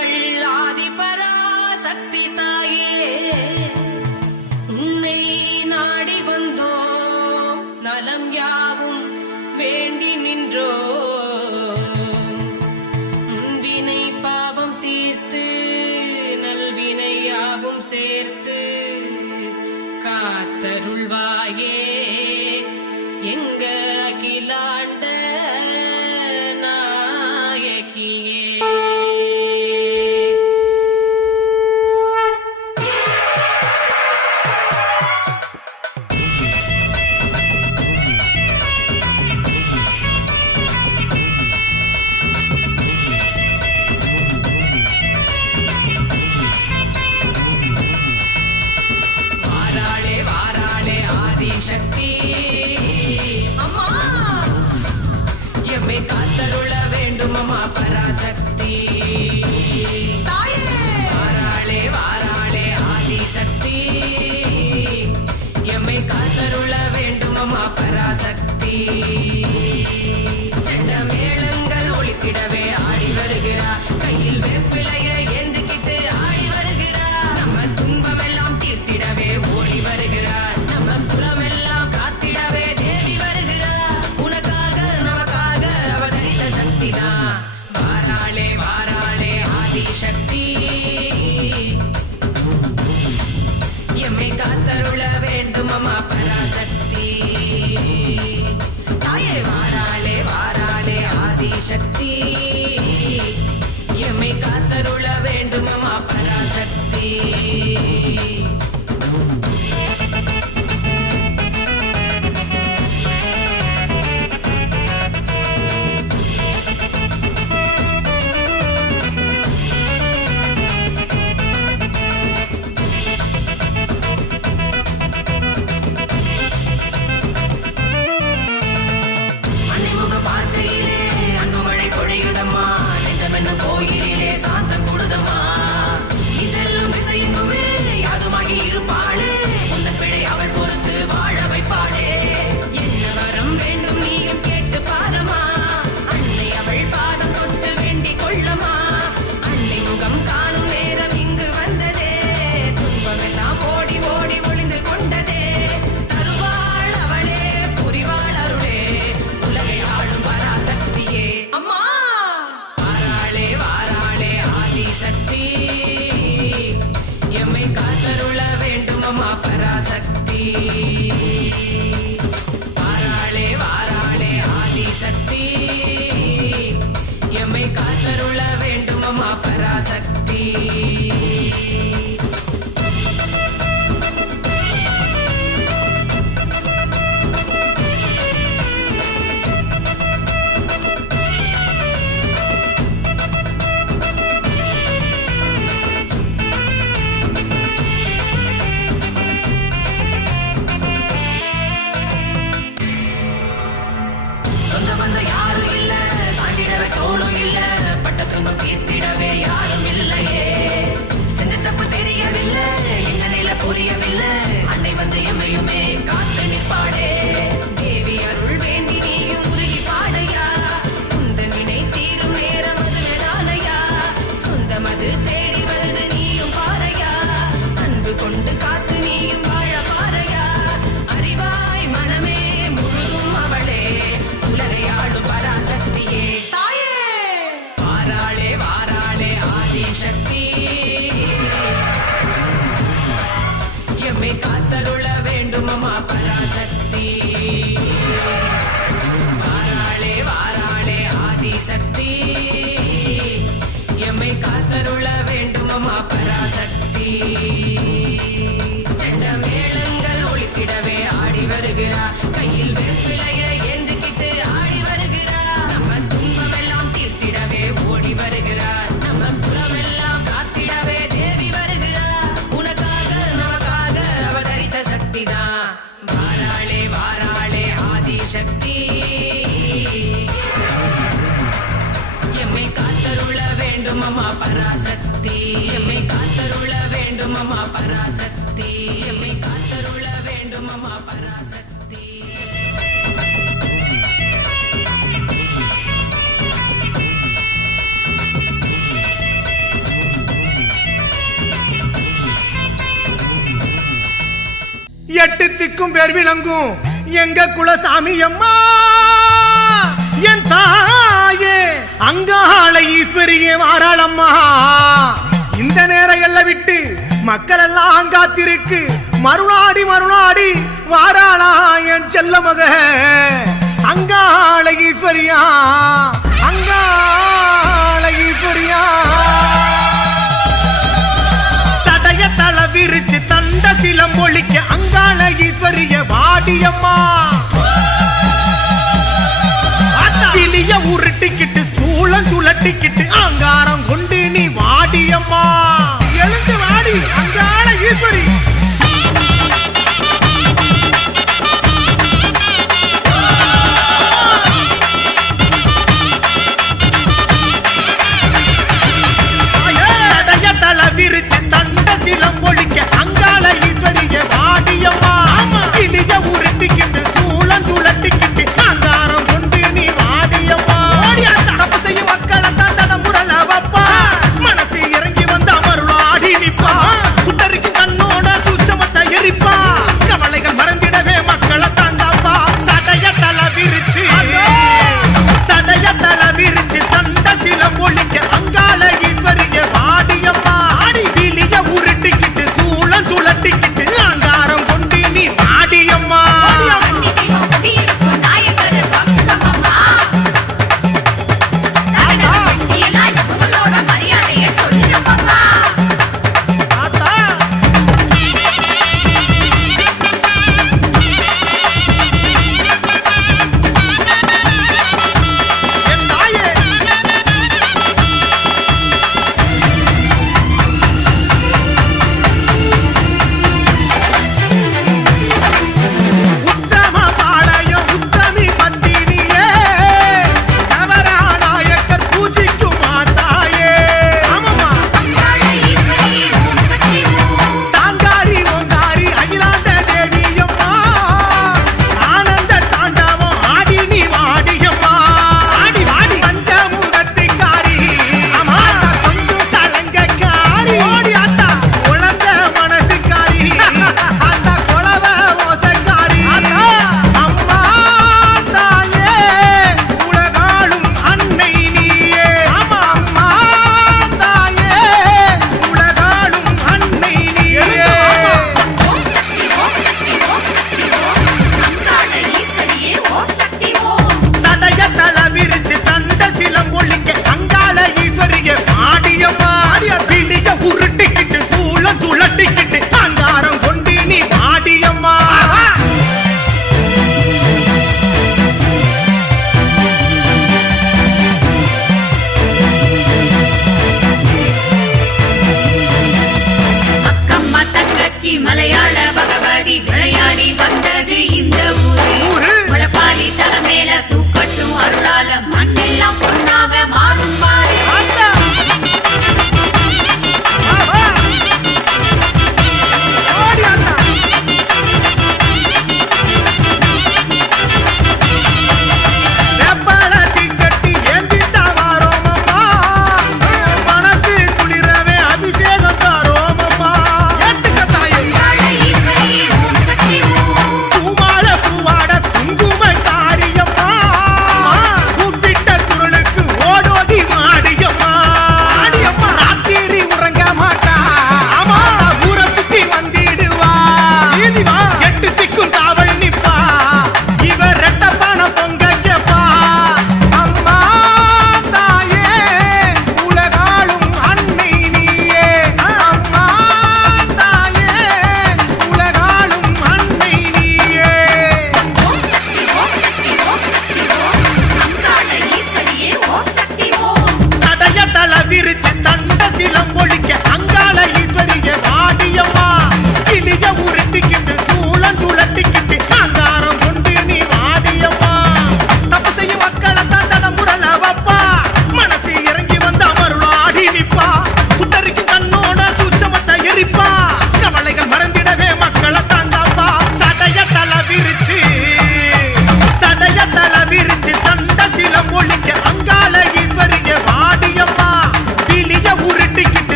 எங்கள் ஆதிபரா சக்தி தாயே, உன்னை நாடி வந்தோ நலம் யாவும் வேண்டி நின்றோ, முன்வினை பாவம் தீர்த்து நல்வினை யாவும் சேர்த்து காத்தருள்வாயே எங்க அகிலாண்ட நாயகியே. சக்தி அம்மா எம்மை காத்தருள வேண்டும் அம்மா பராசக்தி தாயே. வாராளே வாராளே ஆதி சக்தி எம்மை காத்தருள வேண்டும் அம்மா பராசக்தி. செண்ட மேளங்கள் ஒலித்திடவே ஆடி வருகிறார், கையில் வேப்பிலைய ஏந்திக்கிட்டு ஆடி வருகிறார், நம்ம துன்பம் எல்லாம் தீர்த்திடவே ஓடி வருகிறார், நம்ம குலமெல்லாம் காத்திடவே தேவி வருகிறார், உனக்காக நமக்காக அவதரித்த சக்திதான். வாராளே வாராளே ஆதி சக்தி எம்மை காத்தருள வேண்டும் அம்மா பராசக்தி தாயே. வாராளே வாராளே ஆதி சக்தி எம்மை காத்தருள வேண்டும் அம்மா பராசக்தி. கோயிலே சாந்தம் கூடுதம்மா, நீ செல்லும் திசையுமே யாதுமாகி இருப்பாளே, உந்த பிழை அவள் பொறுத்து வாழ வைப்பாளே. என்ன வரம் வேண்டும் நீயும் கேட்டு பாரமா, அன்னை அவள் பாதம் தொட்டு வேண்டிக் கொள்ளமா, அன்னை முகம் காணும் நேரம் இங்கு வந்ததே, துன்பமெல்லாம் ஓடி ஓடி ஒளிந்து கொண்டதே, தருவாள் அவளே புரிவாள் அருளே, உலகை ஆளும் பராசக்தியே அம்மா. வாராளே ஆதி சக்தி எம்மை காத்தருள வேண்டும் அம்மா பராசக்தி. வாராளே வாராளே ஆதி சக்தி எம்மை காத்தருள வேண்டும் அம்மா பராசக்தி. சொந்த பந்த யாரும் இல்ல, சாஞ்சிடவே தோளும் இல்ல, பட்ட துன்பம் தீர்த்திடவே யாரும் இல்லையே, செஞ்ச தப்பு தெரியவில்லை, என்ன நிலை புரியவில்லை, அன்னை வந்து எம்மையுமே காத்து நிற்பாடே, தேவி அருள் வேண்டி நீயும் உருகி பாடையா, உந்த நினை தீரும் நேரம் அதுதானையா, சொந்தம் அது தேடி வருது நீயும் பாறையா, அன்பு கொண்டு காத்து நீயும் வாழ பாறையா, அறிவாய் மனமே முழுதும் அவளே, உலகை ஆளும் பராசக்தியே தாயே. வாராளே வாராளே ஆதி சக்தி எம்மை காத்தருள வேண்டும் அம்மா பராசக்தி. வாராளே வாராளே ஆதி சக்தி எம்மை காத்தருள வேண்டும் அம்மா பராசக்தி. செண்ட மேளங்கள் ஒலித்திடவே ஆடி வருகிறார், கையில் வேப்பிலைய ஏந்திக்கிட்டு ஆடி வருகிறார், நம்ம துன்பமெல்லாம் தீர்த்திடவே ஓடி வருகிறார், நம்ம குலமெல்லாம் காத்திடவே தேவி வருகிறார், உனக்காக நமக்காக அவதரித்த சக்திதான். வாராளே வாராளே ஆதி சக்தி எம்மை காத்தருள வேண்டும் அம்மா பராசக்தி, எம்மை காத்தருள வேண்டும் அம்மா பராசக்தி, எம்மை காத்தருள வேண்டும் அம்மா பராசக்தி. எட்டு திக்கும் பேர் விளங்கும் எங்க குலசாமி அம்மா என் தாயே அங்காள ஈஸ்வரியே வாராளம்மா. இந்த நேரம் எல்லாம் விட்டு மக்கள் எல்லாம் காத்திருக்கு மறுநாடி மறுநாடி வாராளா என் செல்ல மக அங்காள ஈஸ்வரியா அங்காள ஈஸ்வரியா. சடைய தள விரிச்சு தந்த சிலம் ஒழிக்க அங்காள ஈஸ்வரிய வாடியம்மா